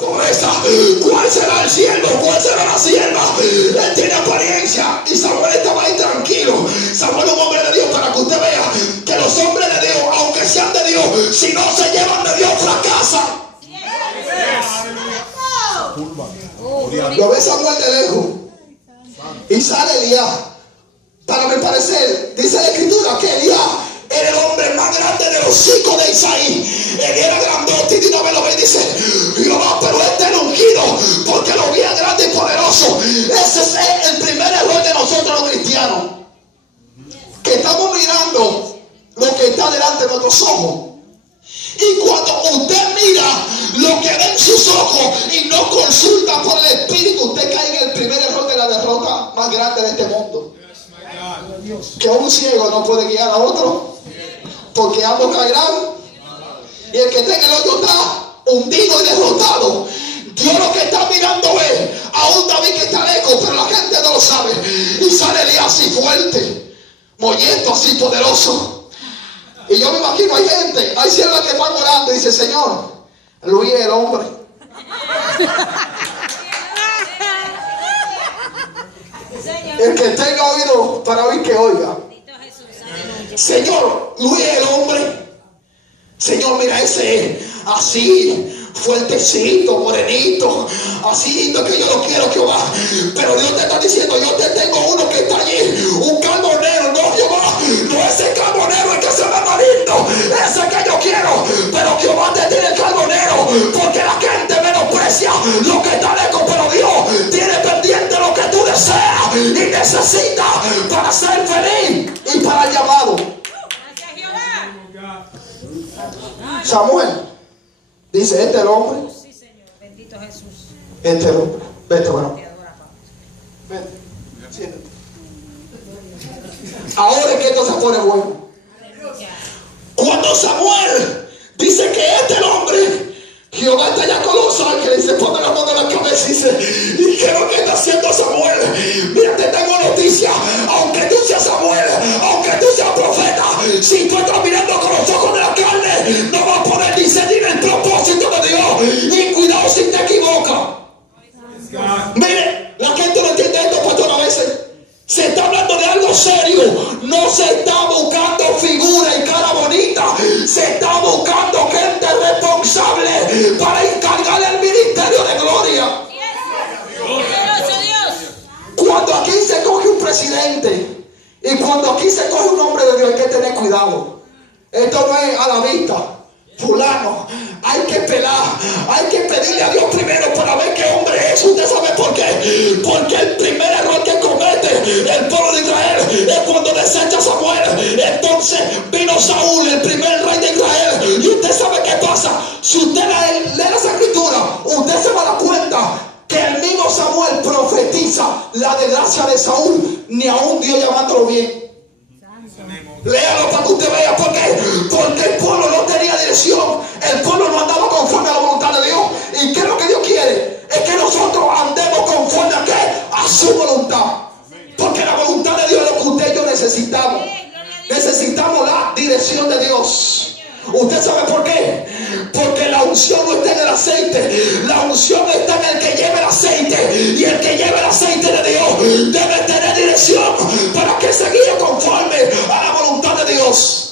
pobreza. ¿Cuál será el siervo? ¿Cuál será la sierva? Él tiene apariencia. Y Samuel estaba ahí tranquilo. Samuel es un hombre de Dios, para que usted vea que los hombres de Dios, aunque sean de Dios, si no se llevan de Dios, fracasan. Lo ve Samuel de lejos y sale Elías. Para mi parecer, dice la escritura que Elías era el hombre más grande de los hijos de Isaí. Él era grandote y una vez lo ve y dice: Jehová, pero este era ungido, porque lo vi grande y poderoso. Ese es el primer error de nosotros los cristianos, que estamos mirando lo que está delante de nuestros ojos. Y cuando usted mira lo que ve en sus ojos y no consulta por el Espíritu, usted cae en el primer error de la derrota más grande de este mundo. Que un ciego no puede guiar a otro, porque ambos caerán. Y el que está en el hoyo está hundido y derrotado. Dios lo que está mirando es a un David que está lejos, pero la gente no lo sabe. Y sale Elías así fuerte, mollesto, así poderoso. Y yo me imagino, hay gente, hay siervas que están orando y dice: Señor, Luis es el hombre. El que tenga oído para oír, que oiga. Señor, Luis es el hombre. Señor, mira ese así, fuertecito, morenito, así lindo, que yo lo quiero, Jehová. Pero Dios te está diciendo: yo te tengo uno que está allí, un carbonero. No, Jehová, no es el carbonero el que se ve más lindo, ese que yo quiero. Pero Jehová te tiene el carbonero, porque la gente menosprecia lo que está lejos, pero Dios tiene pendiente lo que tú deseas y necesitas para ser feliz y para el llamado. Samuel dice: este es el hombre. Sí, Señor. Bendito Jesús. Este es el hombre. Vete, bueno. Vete. Siéntate. Ahora es que esto se pone bueno. Cuando Samuel dice que este es el hombre, Jehová está allá con los ángeles y se pone la mano en la cabeza y dice: ¿y qué es lo que está haciendo Samuel? Mira, te tengo noticia. Aunque tú seas Samuel, aunque tú seas profeta, si tú estás mirando con los ojos de la carne, no vas a poder discernir el propósito de Dios. Y cuidado si te equivocas. Mire, la gente no entiende esto, pastor, a veces. Se está hablando de algo serio. No se está buscando figura y cara bonita. Se está buscando gente responsable para encargar el ministerio de gloria. Cuando aquí se coge un presidente y cuando aquí se coge un hombre de Dios, hay que tener cuidado. Esto no es a la vista. Fulano, hay que pelar, hay que pedirle a Dios primero para ver qué hombre es. ¿Usted sabe por qué? Porque el primer error que comete el pueblo de Israel es cuando desecha a Samuel. Entonces vino Saúl, el primer rey de Israel, y usted sabe qué pasa. Si usted lee la escritura, usted se va a dar cuenta que el mismo Samuel profetiza la desgracia de Saúl, ni aún Dios llamándolo bien. Léalo para que usted vea. ¿Por qué? Porque el pueblo no tenía dirección. El pueblo no andaba conforme a la voluntad de Dios. ¿Y qué es lo que Dios quiere? Es que nosotros andemos conforme a qué? A su voluntad. Porque la voluntad de Dios es lo que usted y yo necesitamos. Necesitamos la dirección de Dios. ¿Usted sabe por qué? Porque la unción no está en el aceite. La unción está en el que lleva el aceite. Y el que lleva el aceite de Dios debe tener dirección para que se guíe conforme a la voluntad de Dios.